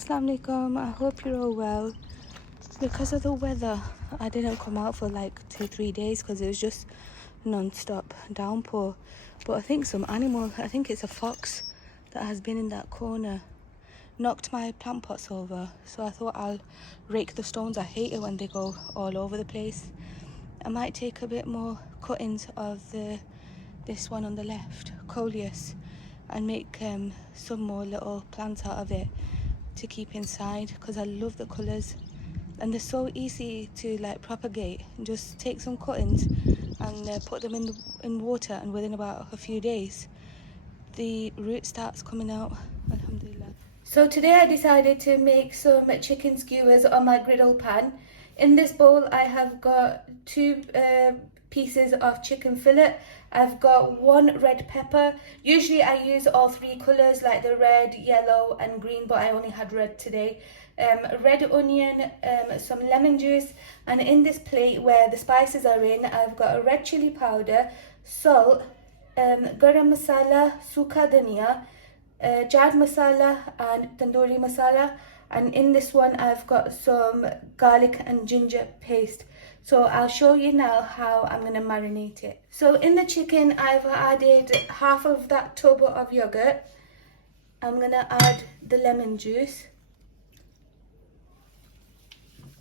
Assalamu alaikum. I hope you're all well. Because of the weather, I didn't come out for like 2-3 days because it was just non-stop downpour. But I think some animal, I think it's a fox that has been in that corner, knocked my plant pots over. So I thought I'll rake the stones. I hate it when they go all over the place. I might take a bit more cuttings of this one on the left, coleus, and make some more little plants out of it to keep inside, because I love the colours and they're so easy to like propagate. Just take some cuttings and put them in water, and within about a few days the root starts coming out. Alhamdulillah. So today I decided to make some chicken skewers on my griddle pan. In this bowl I have got 2 pieces of chicken fillet. I've got 1 red pepper. Usually I use all 3 colours, like the red, yellow and green, but I only had red today. Red onion, some lemon juice, and in this plate where the spices are in, I've got a red chili powder, salt, garam masala, suka dhania, chaat masala and tandoori masala, and in this one I've got some garlic and ginger paste. So I'll show you now how I'm going to marinate it. So in the chicken I've added half of that tub of yogurt. I'm going to add the lemon juice,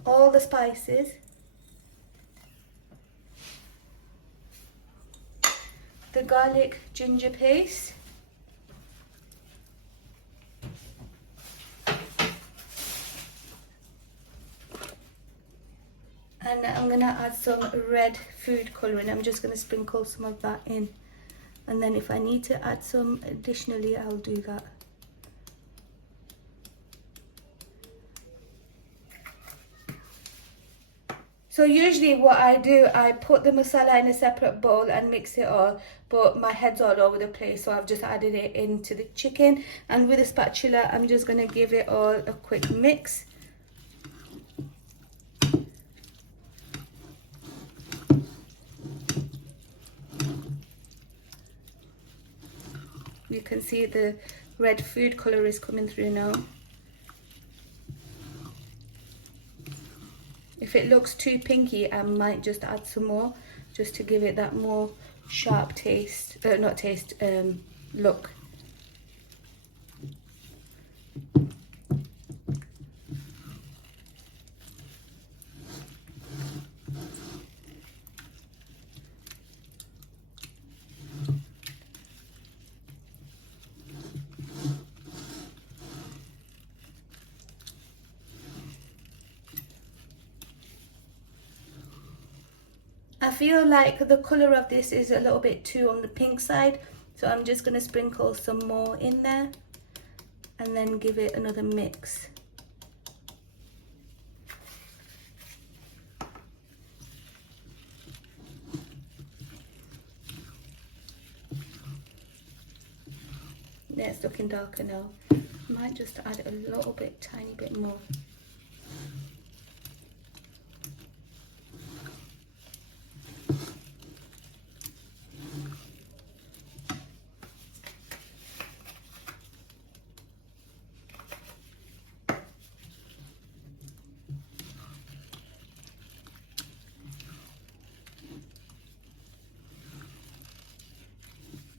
all the spices, the garlic ginger paste, and I'm going to add some red food colouring. I'm just going to sprinkle some of that in, and then if I need to add some additionally, I'll do that. So usually what I do, I put the masala in a separate bowl and mix it all, but my head's all over the place, so I've just added it into the chicken, and with a spatula I'm just going to give it all a quick mix. You can see the red food colour is coming through now. If it looks too pinky, I might just add some more, just to give it that more sharp taste, look. I feel like the colour of this is a little bit too on the pink side, so I'm just going to sprinkle some more in there and then give it another mix. Yeah, it's looking darker now. Might just add a little bit, tiny bit more.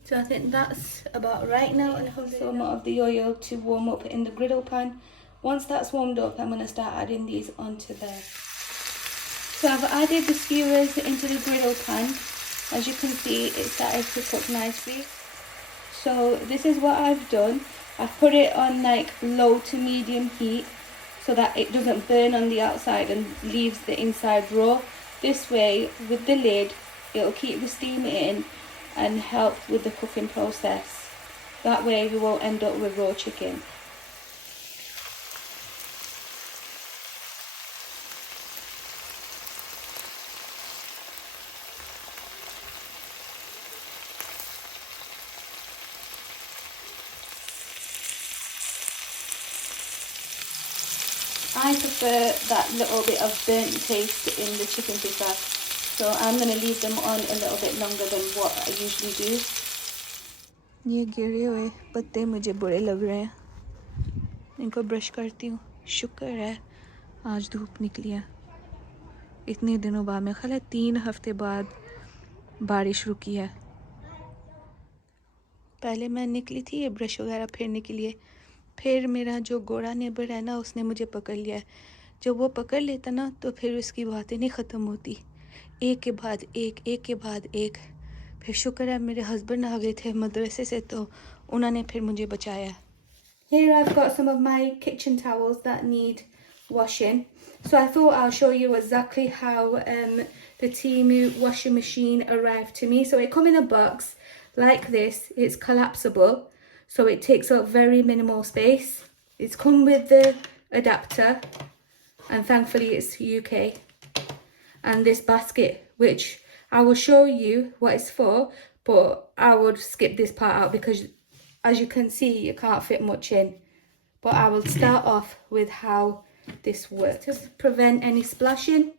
So I think that's about right now, and have some of the oil to warm up in the griddle pan. Once that's warmed up, I'm going to start adding these onto there. So I've added the skewers into the griddle pan. As you can see, it started to cook nicely. So this is what I've done. I've put it on like low to medium heat so that it doesn't burn on the outside and leaves the inside raw. This way, with the lid, it'll keep the steam in and help with the cooking process. That way we won't end up with raw chicken. I prefer that little bit of burnt taste in the chicken tikka, so I'm going to leave them on a little bit longer than what I usually do. ये गिरे हुए पत्ते मुझे बुरे लग रहे हैं. इनको ब्रश करती हूँ। शुक्र है आज धूप निकली है, इतने दिनों बाद, मेरे ख्याल है 3 हफ्ते बाद बारिश रुकी है। पहले मैं निकली थी ये ब्रश वगैरह फेरने के लिए, फिर मेरा जो गोरा नेबर है ना उसने मुझे पकड़ लिया है। जब वो पकड़ लेता ना तो फिर उसकी बातें नहीं ख़त्म होती, एक के बाद एक, एक के बाद एक। फिर शुक्र है मेरे हस्बैंड आ गए थे मदरसे से, तो उन्होंने फिर मुझे बचाया। Here I've got some of my kitchen towels that need washing. So I thought I'll show you exactly how the Temu washing machine arrived to me. So it come in a box like this. It's collapsible, so it takes up very minimal space. It's come with the adapter, and thankfully it's UK. And this basket, which I will show you what it's for, but I would skip this part out because as you can see you can't fit much in. But I will start off with how this works to prevent any splashing.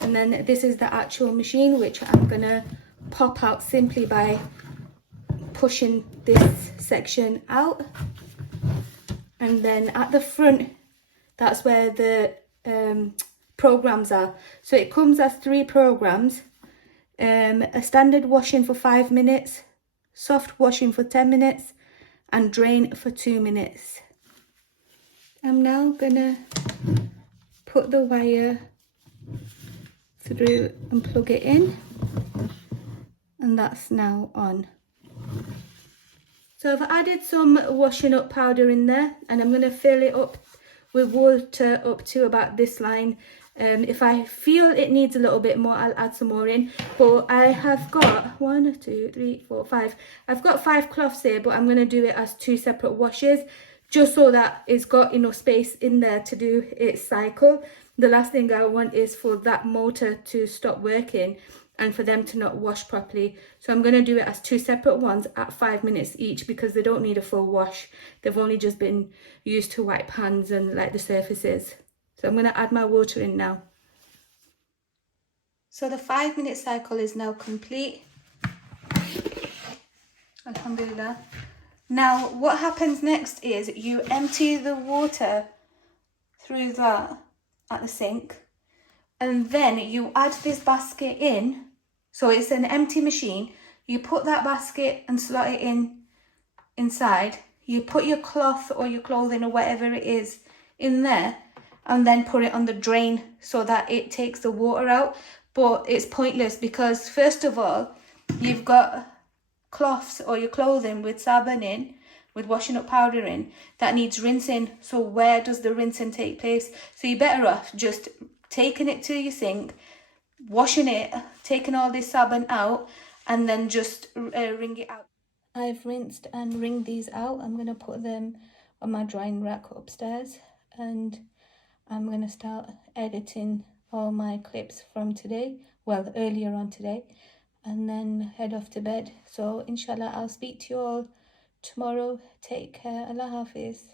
And then this is the actual machine, which I'm gonna pop out simply by pushing this section out. And then at the front, that's where the programs are. So it comes as 3 programs. A standard washing for 5 minutes, soft washing for 10 minutes, and drain for 2 minutes. I'm now gonna put the wire through and plug it in, and that's now on. So I've added some washing up powder in there, and I'm gonna fill it up with water up to about this line. If I feel it needs a little bit more, I'll add some more in. But I have got 1, 2, 3, 4, 5. I've got 5 cloths here, but I'm going to do it as 2 separate washes, just so that it's got enough space in there to do its cycle. The last thing I want is for that motor to stop working and for them to not wash properly. So I'm going to do it as 2 separate ones at 5 minutes each, because they don't need a full wash. They've only just been used to wipe hands and like the surfaces. So I'm going to add my water in now. So the 5-minute cycle is now complete. Alhamdulillah. Now what happens next is you empty the water through that at the sink, and then you add this basket in. So it's an empty machine. You put that basket and slot it in inside. You put your cloth or your clothing or whatever it is in there, and then put it on the drain so that it takes the water out. But it's pointless, because first of all, you've got cloths or your clothing with sabun in, with washing up powder in, that needs rinsing. So where does the rinsing take place? So you're better off just taking it to your sink, washing it, taking all this sabun out, and then just wring it out. I've rinsed and wringed these out. I'm going to put them on my drying rack upstairs, and I'm going to start editing all my clips from today, well, earlier on today, and then head off to bed. So inshallah I'll speak to you all tomorrow. Take care. Allah Hafiz.